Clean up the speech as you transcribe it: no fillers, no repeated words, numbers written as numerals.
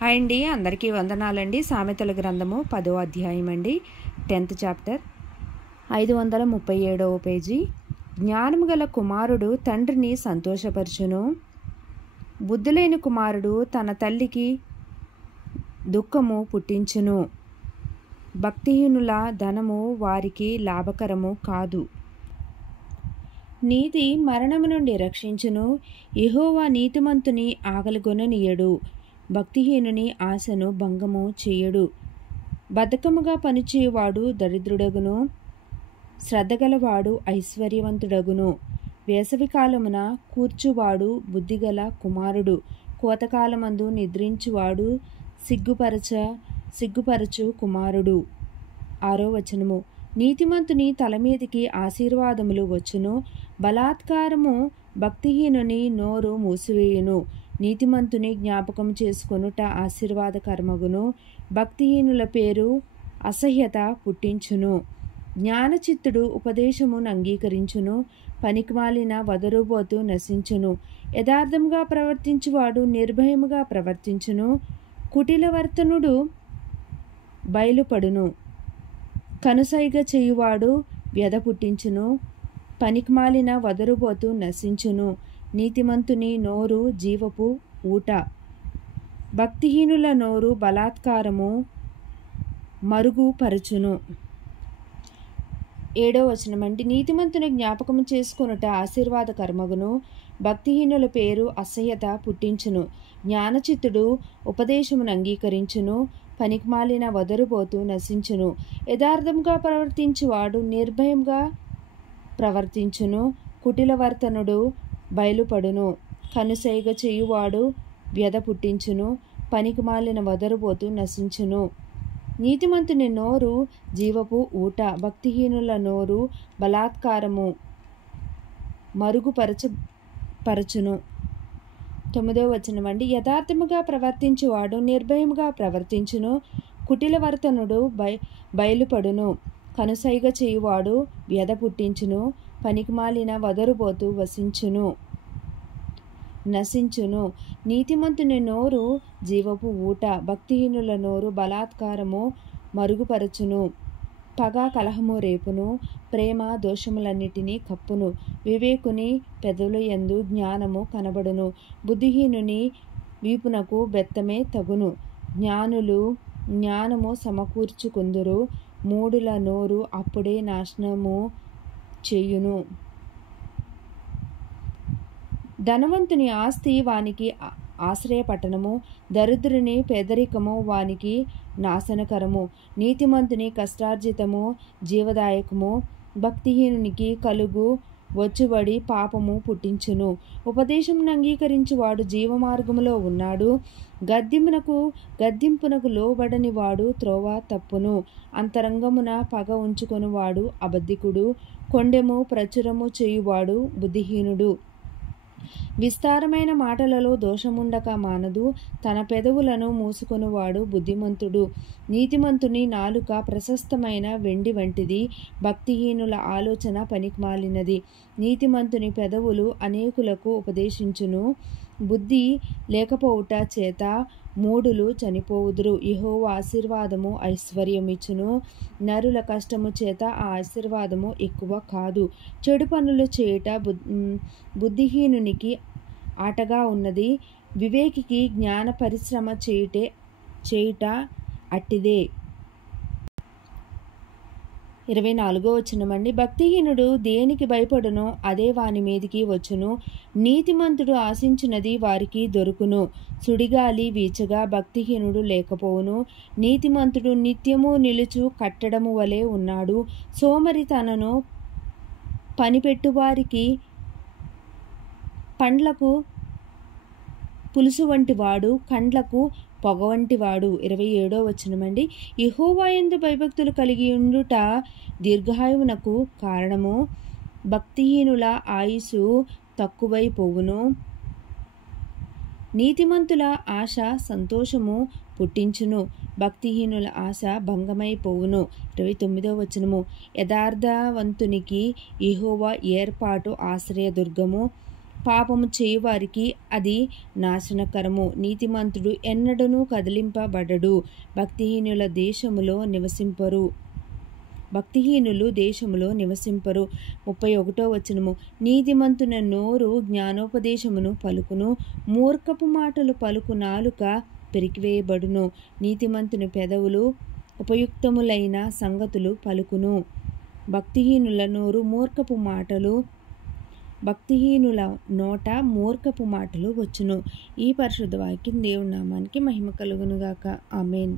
Hi అండి, అందరికీ వందనాలండి. సామెతల గ్రంథము 10వ అధ్యాయం అండి, 10th చాప్టర్, 537వ పేజీ. జ్ఞానము గల కుమారుడు తండ్రిని సంతోషపరచును, బుద్ధులేని కుమారుడు తన తల్లికి దుఃఖము పుట్టించును. భక్తిహీనుల ధనము వారికి లాభకరము కాదు. నీతి మరణము నుండి రక్షించును, యెహోవా నీతిమంతుని ఆకలిగొననీయడు. భక్తిహీనుని ఆశను భంగము చేయడు. బద్ధకముగా పనిచేయువాడు దరిద్రుడగును, శ్రద్ధగలవాడు ఐశ్వర్యవంతుడగును. వేసవికాలమున కూర్చువాడు బుద్ధిగల కుమారుడు, కోతకాలమందు నిద్రించువాడు సిగ్గుపరచు కుమారుడు. 6వ వచనము. నీతిమంతుని తలమీదికి ఆశీర్వాదములు వచ్చును, బలాత్కారము భక్తిహీనుని నోరు మూసివేయును. నీతిమంతుని జ్ఞాపకం చేసుకొనుట ఆశీర్వాదకరమగును, భక్తిహీనుల పేరు అసహ్యత పుట్టించును. జ్ఞానచిత్తుడు ఉపదేశమును అంగీకరించును, పనికిమాలిన వదరుబోతు నశించును. యథార్థముగా ప్రవర్తించువాడు నిర్భయముగా ప్రవర్తించును, కుటిలవర్తనుడు బయలుపడును. కనుసైగ చేయువాడు వ్యధ పుట్టించును, పనికిమాలిన వదరుబోతు నశించును. నీతిమంతుని నోరు జీవపు ఊట, భక్తిహీనుల నోరు బలాత్కారము మరుగుపరచును. 7వ వచనమండి. నీతిమంతుని జ్ఞాపకము చేసుకొనుట ఆశీర్వాదకరమగును, భక్తిహీనుల పేరు అసహ్యత పుట్టించును. జ్ఞానచిత్తుడు ఉపదేశమును అంగీకరించును, పనికిమాలిన వదరుబోతు నశించును. యథార్థముగా ప్రవర్తించువాడు నిర్భయంగా ప్రవర్తించును, కుటిలవర్తనుడు బయలుపడును. కనుసైగ చేయువాడు వ్యధ పుట్టించును, పనికిమాలిన వదరుబోతు నశించును. నీతిమంతుని నోరు జీవపు ఊట, భక్తిహీనుల నోరు బలాత్కారము మరుగుపరచును. 9వ వచనమండి. యథార్థముగా ప్రవర్తించువాడు నిర్భయముగా ప్రవర్తించును, కుటిలవర్తనుడు బయలుపడును. కనుసైగ చేయువాడు వ్యధ పుట్టించును, పనికిమాలిన వదరుబోతు నశించును. నీతిమంతుని నోరు జీవపు ఊట, భక్తిహీనుల నోరు బలాత్కారము మరుగుపరచును. పగ కలహము రేపును, ప్రేమ దోషములన్నిటినీ కప్పును. వివేకుని పెదవుల యందు జ్ఞానము కనబడును, బుద్ధిహీనుని వీపునకు బెత్తమే తగును. జ్ఞానులు జ్ఞానము సమకూర్చుకుందురు, మూఢుల నోరు అప్పుడే నాశనము చేయును. ధనవంతుని ఆస్తి వానికి ఆశ్రయపట్టణము, దరిద్రుని పేదరికము వానికి నాశనకరము. నీతిమంతుని కష్టార్జితము జీవదాయకము, భక్తిహీనునికి కలుగు వచ్చుబడి పాపము పుట్టించును. ఉపదేశమును అంగీకరించువాడు జీవమార్గములో ఉన్నాడు, గద్దింపునకు లోబడని వాడు త్రోవ తప్పును. అంతరంగమున పగ ఉంచుకొనువాడు అబద్ధికుడు, కొండెము ప్రచురము చేయువాడు బుద్ధిహీనుడు. విస్తారమైన మాటలలో దోషముండక మానదు, తన పెదవులను మూసుకొనువాడు బుద్ధిమంతుడు. నీతిమంతుని నాలుక ప్రశస్తమైన వెండి వంటిది, భక్తిహీనుల ఆలోచన పనికిమాలినది. నీతిమంతుని పెదవులు అనేకులకు ఉపదేశించును, బుద్ధి లేకపోవుట చేత మూఢులు చనిపోవుదురు. యెహోవా ఆశీర్వాదము ఐశ్వర్యమిచ్చును, నరుల కష్టము చేత ఆ ఆశీర్వాదము ఎక్కువ కాదు. చెడు పనులు చేయుట బుద్ధిహీనునికి ఆటగా ఉన్నది, వివేకికి జ్ఞాన పరిశ్రమ చేయుట అట్టిదే. 24వ వచనమండి. భక్తిహీనుడు దేనికి భయపడునో అదే వాని మీదికి వచ్చును, నీతిమంతుడు ఆశించినది వారికి దొరుకును. సుడిగాలి వీచగా భక్తిహీనుడు లేకపోవును, నీతిమంతుడు నిత్యము నిలుచు కట్టడము వలె ఉన్నాడు. సోమరి తనను పనిపెట్టువారికి పండ్లకు పులుసు వంటివాడు, కండ్లకు పొగ వంటివాడు. 27వ వచనమండి. యెహోవా యందు భయభక్తులు కలిగి ఉండుట దీర్ఘాయువునకు కారణము, భక్తిహీనుల ఆయుసు తక్కువైపోవును. నీతిమంతుల ఆశ సంతోషము పుట్టించును, భక్తిహీనుల ఆశ భంగమైపోవును. 29వ వచనము. యథార్థవంతునికి యెహోవా ఏర్పాటు ఆశ్రయదుర్గము, పాపము చేయువారికి అది నాశనకరము. నీతిమంతుడు ఎన్నడూనూ కదిలింపబడడు. భక్తిహీనులు దేశములో నివసింపరు. 31వ వచనము. నీతిమంతుని నోరు జ్ఞానోపదేశమును పలుకును, మూర్ఖపు మాటలు పలుకు నాలుక పెరికివేయబడును. నీతిమంతుని పెదవులు ఉపయుక్తములైన సంగతులు పలుకును. భక్తిహీనుల నోట మూర్ఖపు మాటలు వచ్చును. ఈ పరిశుద్ధ వాక్యం దేవుని నామానికి మహిమ కలుగునుగాక. ఆమేన్.